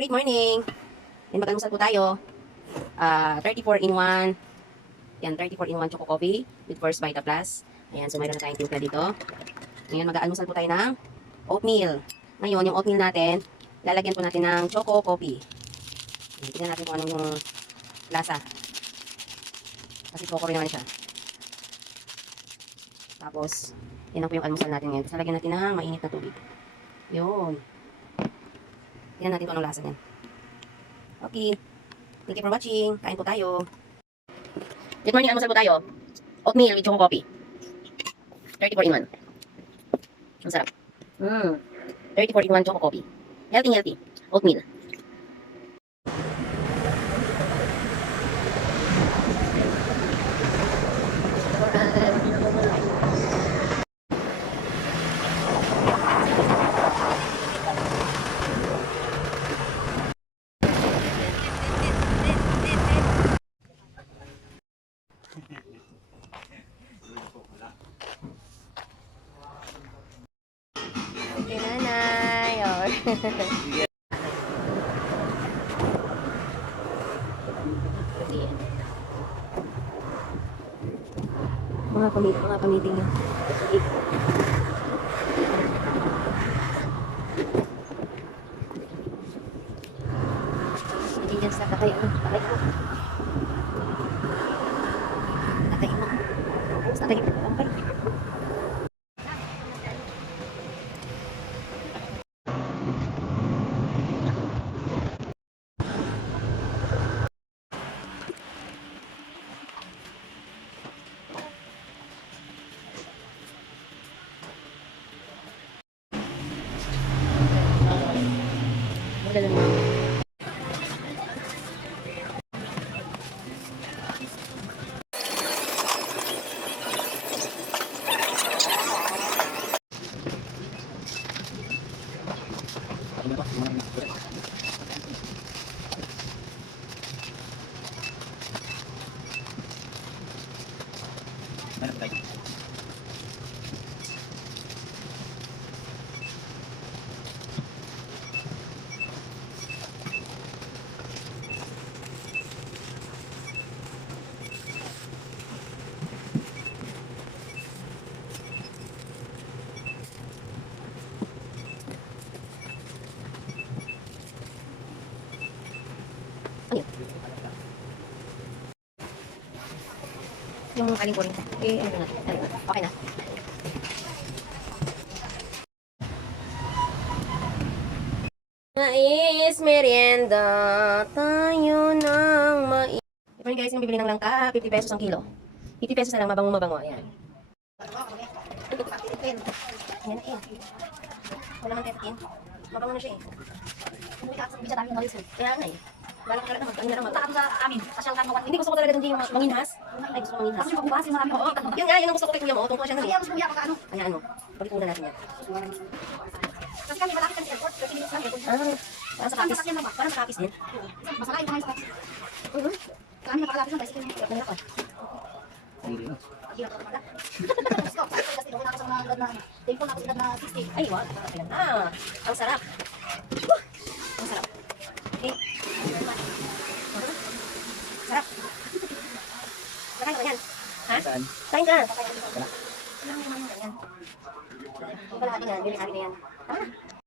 Great morning! Yan, mag-almusal po tayo. 34 in 1. Yan, 34 in 1 choco coffee with First Vita Plus. Ayan, so mayroon na tayong timpla dito. Ngayon, mag-almusal po tayo ng oatmeal. Ngayon, yung oatmeal natin, lalagyan po natin ng choco coffee. Ayan, tignan natin kung anong yung lasa. Kasi choco rin naman siya. Tapos, yan po yung almusal natin ngayon. Tapos, lalagyan natin ng mainit na tubig. Yun. Tignan natin kung anong lasa niyan. Okay. Thank you for watching. Kain po tayo. Good morning, almusal po tayo. Oatmeal with choco coffee. 34 in 1. Ang sarap. 34 in 1 choco coffee. Healthy. Oatmeal. Okay, nanay. Mga pamiting yan. Hindi yan sa tatay ko. Tatay mo. Tatay mo. Tampay. Magalang mo. Yung kaling po rin. Ano na? Okay na. Mais, merienda. Tayo ng mais. Ito rin guys, yung bibili ng langka. 50 pesos ang kilo. 50 pesos na lang, mabango. Ayan. Ayan eh. Wala mang tetin. Mabango na siya eh. Kaya nga eh. Wala ka naman. Kanina naman. Takot sa amin. Pasyal ka naman. Hindi gusto ko talaga hindi yung manginhas. Ay, gusto ko manginhas. Kasi pagbukas yung marami. Oo, yun nga, yun ang gusto ko kay kuya mo. Tungkol siya na. Kaya gusto kuya pagka ano. Ayan mo. Pagkikunan natin yan. Kasi kami malapit kami sa airport. Kasi minutes lang. Parang sa kapis. Parang sa kapis din. Masakay ka ngayon sa kapis. Kami napakalapit ng bicycle niya. Nangyarap ka. Hirap ka pala. Gusto ko. Kasi doon ako sa mga edad na. Tempo na ako sa edad na 60. Ay, wow. Ang sarap. Ang sarap. Okay. Sarap. Nakain ka ba yan? Ha? Saan? Kain ka. Wala. Wala. Wala. Wala. Wala. Wala. Wala. Wala. Wala. Wala. Wala. Wala.